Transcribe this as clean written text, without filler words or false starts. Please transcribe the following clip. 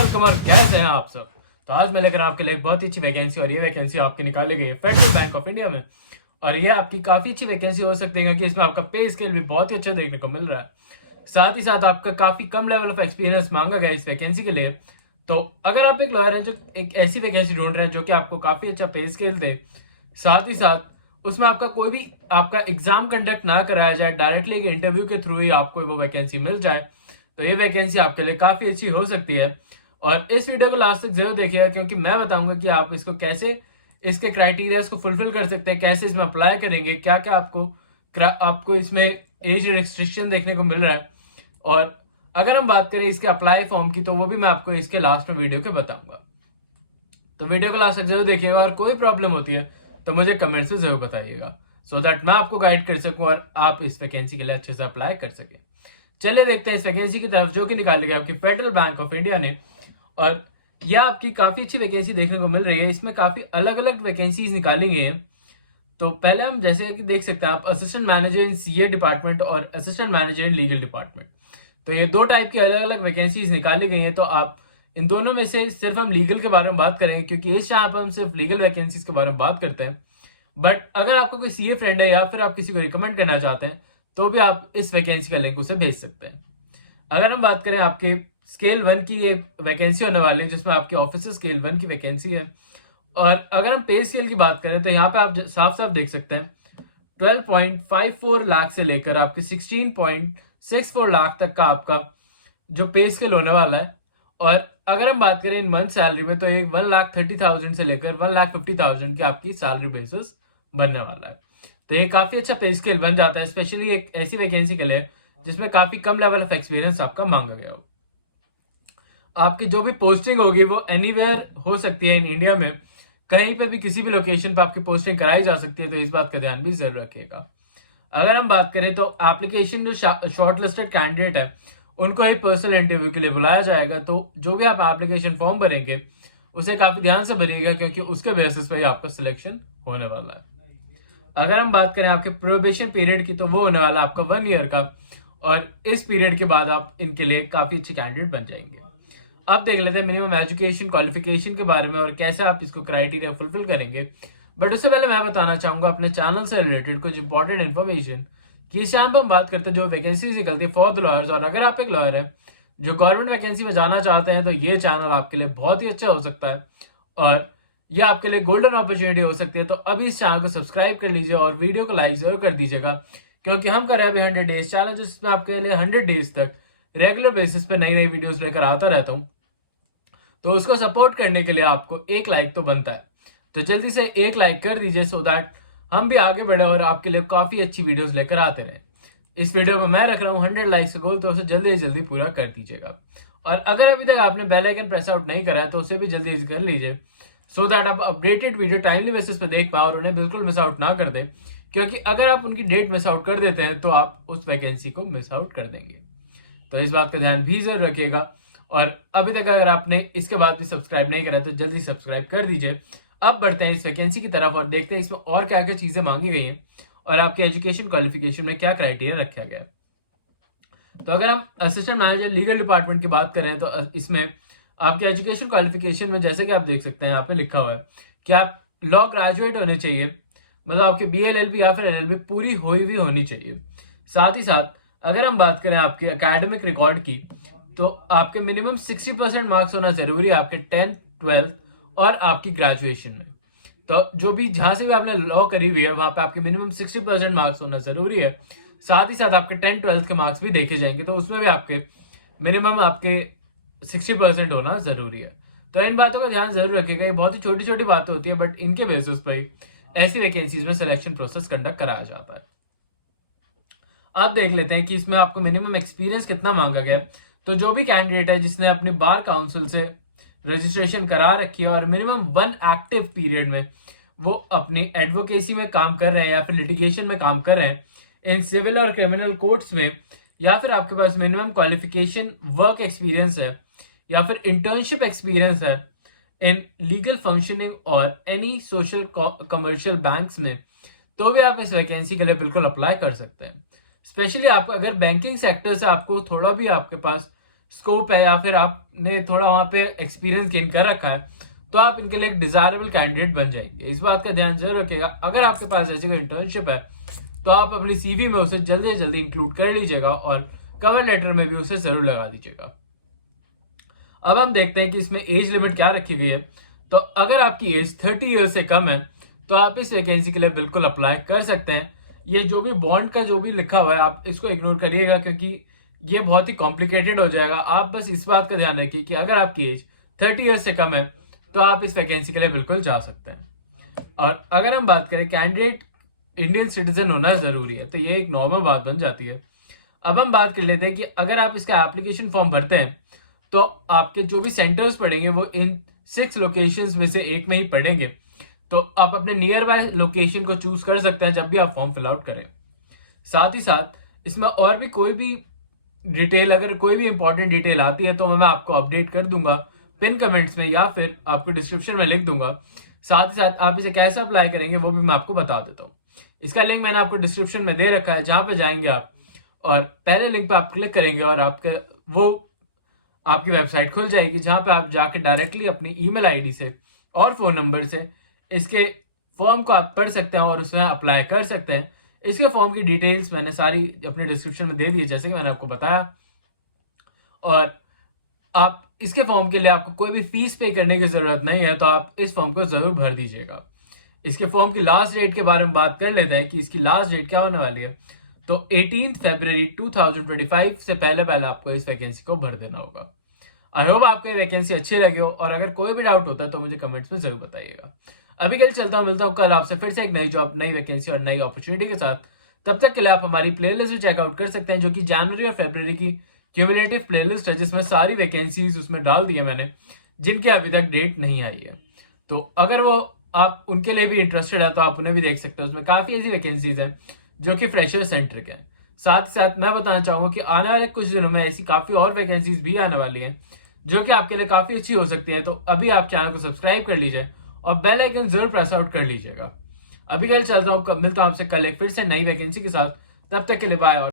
Welcome और कैसे हैं आप सब। तो आज मैं लेकर आपके लिए एक बहुत ही अच्छी वैकेंसी, और ये वैकेंसी आपके निकाली गई है फेडरल बैंक ऑफ इंडिया में। और ये आपकी काफी अच्छी वैकेंसी हो सकती है क्योंकि इसमें आपका पे स्केल भी बहुत ही अच्छा देखने को मिल रहा है। साथ ही साथ आपका काफी कम लेवल ऑफ एक्सपीरियंस मांगा गया इस वैकेंसी के लिए। तो अगर आप एक लॉयर हैं जो एक ऐसी वैकेंसी ढूंढ रहे हैं जो कि आपको काफी अच्छा पे स्केल दे, साथ ही साथ उसमें आपका कोई भी आपका एग्जाम कंडक्ट ना कराया जाए, डायरेक्टली एक इंटरव्यू के थ्रू ही आपको वो वैकेंसी मिल जाए, तो ये वैकेंसी आपके लिए काफी अच्छी हो सकती है। और इस वीडियो को लास्ट तक जरूर देखिएगा क्योंकि मैं बताऊंगा कि आप इसको कैसे, इसके क्राइटेरिया को फुलफिल कर सकते हैं, कैसे इसमें अप्लाई करेंगे, क्या क्या आपको इसमें एज रिस्ट्रिक्शन देखने को मिल रहा है। और अगर हम बात करें इसके अप्लाई फॉर्म की, तो वो भी मैं आपको इसके लास्ट में वीडियो के बताऊंगा। तो वीडियो को लास्ट तक जरूर देखिएगा, और कोई प्रॉब्लम होती है तो मुझे कमेंट से जरूर बताइएगा, सो दैट मैं आपको गाइड कर सकूं और आप इस वैकेंसी के लिए अच्छे से अप्लाई कर सकें। चलिए देखते हैं इस वैकेंसी की तरफ जो कि निकाली गई आपकी फेडरल बैंक ऑफ इंडिया ने। और यह आपकी काफी अच्छी वैकेंसी देखने को मिल रही है। इसमें काफी अलग अलग वैकेंसीज निकाली गई हैं। तो पहले हम जैसे कि देख सकते हैं, आप assistant manager in CA department और assistant manager in legal department, तो ये दो टाइप की अलग अलग वैकेंसीज निकाली गई हैं। तो आप इन दोनों में से सिर्फ हम लीगल के बारे में बात करेंगे क्योंकि इस यहाँ पर हम सिर्फ लीगल वैकेंसीज के बारे में बात करते हैं। बट अगर आपका कोई सीए फ्रेंड है या फिर आप किसी को रिकमेंड करना चाहते हैं तो भी आप इस वैकेंसी का लिंक उसे भेज सकते हैं। अगर हम बात करें आपके स्केल 1 की, ये वैकेंसी होने वाली है जिसमें आपके ऑफिसर स्केल 1 की वैकेंसी है। और अगर हम पे स्केल की बात करें तो यहाँ पे आप साफ साफ देख सकते हैं 12.54 लाख से लेकर आपके 16.64 लाख तक का आपका जो पे स्केल होने वाला है। और अगर हम बात करें इन मंथ सैलरी में, तो ये 1,30,000 से लेकर 1,50,000 की आपकी सैलरी बेसिस बनने वाला है। तो ये काफी अच्छा पे स्केल बन जाता है, स्पेशली एक ऐसी वैकेंसी के लिए जिसमें काफी कम लेवल ऑफ एक्सपीरियंस आपका मांगा गया हो। आपकी जो भी पोस्टिंग होगी वो एनीवेयर हो सकती है इन इंडिया में, कहीं पे भी किसी भी लोकेशन पे आपकी पोस्टिंग कराई जा सकती है, तो इस बात का ध्यान भी जरूर रखिएगा। अगर हम बात करें तो एप्लीकेशन जो शॉर्ट लिस्टेड कैंडिडेट है उनको ही पर्सनल इंटरव्यू के लिए बुलाया जाएगा। तो जो भी आप एप्लीकेशन फॉर्म भरेंगे उसे काफी ध्यान से भरिएगा क्योंकि उसके बेसिस पे ही आपका सिलेक्शन होने वाला है। अगर हम बात करें आपके प्रोबेशन पीरियड की, तो वो होने वाला है आपका 1 ईयर का, और इस पीरियड के बाद आप इनके लिए काफी अच्छे कैंडिडेट बन जाएंगे। अब देख लेते हैं मिनिमम एजुकेशन क्वालिफिकेशन के बारे में और कैसे आप इसको क्राइटेरिया फुलफिल करेंगे। बट उससे पहले मैं बताना चाहूंगा अपने चैनल से रिलेटेड कुछ इंपॉर्टेंट इन्फॉर्मेशन कि इस चैनल पर हम बात करते हैं जो वैकेंसीज निकलती है फॉर द लॉयर्स। और अगर आप एक लॉयर है जो गवर्नमेंट वैकेंसी में जाना चाहते हैं तो ये चैनल आपके लिए बहुत ही अच्छा हो सकता है और ये आपके लिए गोल्डन अपॉर्चुनिटी हो सकती है। तो अभी इस चैनल को सब्सक्राइब कर लीजिए और वीडियो को लाइक जरूर कर दीजिएगा क्योंकि हम कर रहे हैं अभी 100 डेज चैलेंज, जिसमें आपके लिए 100 डेज तक रेगुलर बेसिस पे नई नई वीडियोस लेकर आता रहता हूँ। तो उसको सपोर्ट करने के लिए आपको एक लाइक तो बनता है, तो जल्दी से एक लाइक कर दीजिए सो दैट हम भी आगे बढ़े और आपके लिए काफी अच्छी वीडियोस लेकर आते रहे। इस वीडियो में मैं रख रहा हूँ 100 लाइक्स का गोल, तो उसे जल्दी से जल्दी पूरा कर दीजिएगा। और अगर अभी तक आपने बेल आइकन प्रेस आउट नहीं करा है तो उसे भी जल्दी से कर लीजिए सो दैट आप अपडेटेड वीडियो टाइमली बेसिस पे देख पाओ और उन्हें बिल्कुल मिस आउट ना कर दे, क्योंकि अगर आप उनकी डेट मिस आउट कर देते हैं तो आप उस वैकेंसी को मिस आउट कर देंगे। तो इस बात का ध्यान भी जरूर रखिएगा। और अभी तक अगर आपने इसके बाद भी सब्सक्राइब नहीं करा तो जल्दी सब्सक्राइब कर दीजिए। अब बढ़ते हैं इस वैकेंसी की तरफ और देखते हैं इसमें और क्या क्या चीजें मांगी गई हैं और आपके एजुकेशन क्वालिफिकेशन में क्या क्राइटेरिया रखा गया है। तो अगर हम असिस्टेंट मैनेजर लीगल डिपार्टमेंट की बात करें तो इसमें आपके एजुकेशन क्वालिफिकेशन में जैसे कि आप देख सकते हैं यहाँ पे लिखा हुआ है कि आप लॉ ग्रेजुएट होने चाहिए, मतलब आपके BA-LLB या फिर LLB पूरी हुई भी होनी चाहिए। साथ ही साथ अगर हम बात करें आपके एकेडमिक रिकॉर्ड की, तो आपके मिनिमम 60% मार्क्स होना जरूरी है आपके 10th 12th और आपकी ग्रेजुएशन में। तो जो भी जहां से भी आपने लॉ करी हुई है वहां पे आपके मिनिमम 60% मार्क्स होना जरूरी है। साथ ही साथ आपके 10th 12th के मार्क्स भी देखे जाएंगे, तो उसमें भी आपके मिनिमम आपके 60% होना जरूरी है। तो इन बातों का ध्यान जरूर रखिएगा, ये बहुत ही छोटी छोटी बातें होती है बट इनके बेसिस पर ऐसी वैकेंसीज में सिलेक्शन प्रोसेस कंडक्ट कराया जाता है। अब देख लेते हैं कि इसमें आपको मिनिमम एक्सपीरियंस कितना मांगा गया। तो जो भी कैंडिडेट है जिसने अपनी बार काउंसिल से रजिस्ट्रेशन करा रखी है और मिनिमम 1 एक्टिव पीरियड में वो अपनी एडवोकेसी में काम कर रहे हैं या फिर लिटिगेशन में काम कर रहे हैं इन सिविल और क्रिमिनल कोर्ट्स में, या फिर आपके पास मिनिमम क्वालिफिकेशन वर्क एक्सपीरियंस है या फिर इंटर्नशिप एक्सपीरियंस है इन लीगल फंक्शनिंग और एनी सोशल कमर्शियल बैंक्स में, तो भी आप इस वैकेंसी के लिए बिल्कुल अप्लाई कर सकते हैं। स्पेशली आप अगर बैंकिंग सेक्टर से आपको थोड़ा भी आपके पास स्कोप है या फिर आपने थोड़ा वहां पे एक्सपीरियंस गेन कर रखा है, तो आप इनके लिए एक डिजायरेबल कैंडिडेट बन जाएंगे। इस बात का ध्यान जरूर रखिएगा। अगर आपके पास ऐसी कोई इंटर्नशिप है तो आप अपनी सीवी में उसे जल्दी से जल्दी इंक्लूड कर लीजिएगा और कवर लेटर में भी उसे जरूर लगा दीजिएगा। अब हम देखते हैं कि इसमें एज लिमिट क्या रखी गई है। तो अगर आपकी एज 30 ईयर्स से कम है तो आप इस वैकेंसी के लिए बिल्कुल अप्लाई कर सकते हैं। ये जो भी बॉन्ड का जो भी लिखा हुआ है आप इसको इग्नोर करिएगा, क्योंकि ये बहुत ही कॉम्प्लिकेटेड हो जाएगा। आप बस इस बात का ध्यान रखिए कि अगर आपकी एज 30 ईयर्स से कम है तो आप इस वैकेंसी के लिए बिल्कुल जा सकते हैं। और अगर हम बात करें कैंडिडेट इंडियन सिटीजन होना जरूरी है, तो ये एक नॉर्मल बात बन जाती है। अब हम बात कर लेते हैं कि अगर आप इसका एप्लीकेशन फॉर्म भरते हैं तो आपके जो भी सेंटर्स पड़ेंगे वो इन 6 लोकेशंस में से एक में ही पड़ेंगे। तो आप अपने नियर बाय लोकेशन को चूज कर सकते हैं जब भी आप फॉर्म फिल आउट करें। साथ ही साथ इसमें और भी कोई भी डिटेल, अगर कोई भी इंपॉर्टेंट डिटेल आती है तो मैं आपको अपडेट कर दूंगा पिन कमेंट्स में या फिर आपको डिस्क्रिप्शन में लिख दूंगा। साथ ही साथ आप इसे कैसे अप्लाई करेंगे वो भी मैं आपको बता देता हूँ। इसका लिंक मैंने आपको डिस्क्रिप्शन में दे रखा है, जहां पे जाएंगे आप और पहले लिंक पे आप क्लिक करेंगे और आपके वो आपकी वेबसाइट खुल जाएगी, जहां पे आप जाके डायरेक्टली अपनी ईमेल आईडी से और फोन नंबर से इसके फॉर्म को आप पढ़ सकते हैं और उसमें अप्लाई कर सकते हैं। इसके फॉर्म की डिटेल्स मैंने सारी अपने डिस्क्रिप्शन में दे दी है, जैसे कि मैंने आपको बताया। और आप इसके फॉर्म के लिए आपको कोई भी फीस पे करने की जरूरत नहीं है, तो आप इस फॉर्म को जरूर भर दीजिएगा। इसके फॉर्म की लास्ट डेट के बारे में बात कर लेते हैं कि इसकी लास्ट डेट क्या होने वाली है। तो 18 फरवरी 2025 से पहले पहले आपको इस वैकेंसी को भर देना होगा। आई होप आपको ये वैकेंसी अच्छी लगी हो, और अगर कोई भी डाउट होता है तो मुझे कमेंट्स में जरूर बताइएगा। अभी के लिए चलता हूँ, मिलता हूँ कल आपसे फिर से एक नई जॉब, नई वैकेंसी और नई अपॉर्चुनिटी के साथ। तब तक के लिए आप हमारी प्लेलिस्ट भी चेकआउट कर सकते हैं, जो कि जनवरी और फरवरी की क्यूमुलेटिव प्लेलिस्ट है, जिसमें सारी वैकेंसीज उसमें डाल दी है मैंने, जिनकी अभी तक डेट नहीं आई है। तो अगर वो आप उनके लिए भी इंटरेस्टेड है तो आप उन्हें भी देख सकते हैं। उसमें काफी ऐसी वैकेंसीज हैं जो कि फ्रेशर सेंट्रिक है। साथ ही साथ मैं बताना चाहूंगा कि आने वाले कुछ दिनों में ऐसी काफी और वैकेंसीज भी आने वाली हैं जो कि आपके लिए काफी अच्छी हो सकती है। तो अभी आप चैनल को सब्सक्राइब कर लीजिए और बेल आइकन जरूर प्रेस आउट कर लीजिएगा। अभी कल चलता हूँ, मिलता हूँ आपसे कल एक फिर से नई वैकेंसी के साथ। तब तक के लिए बाय। और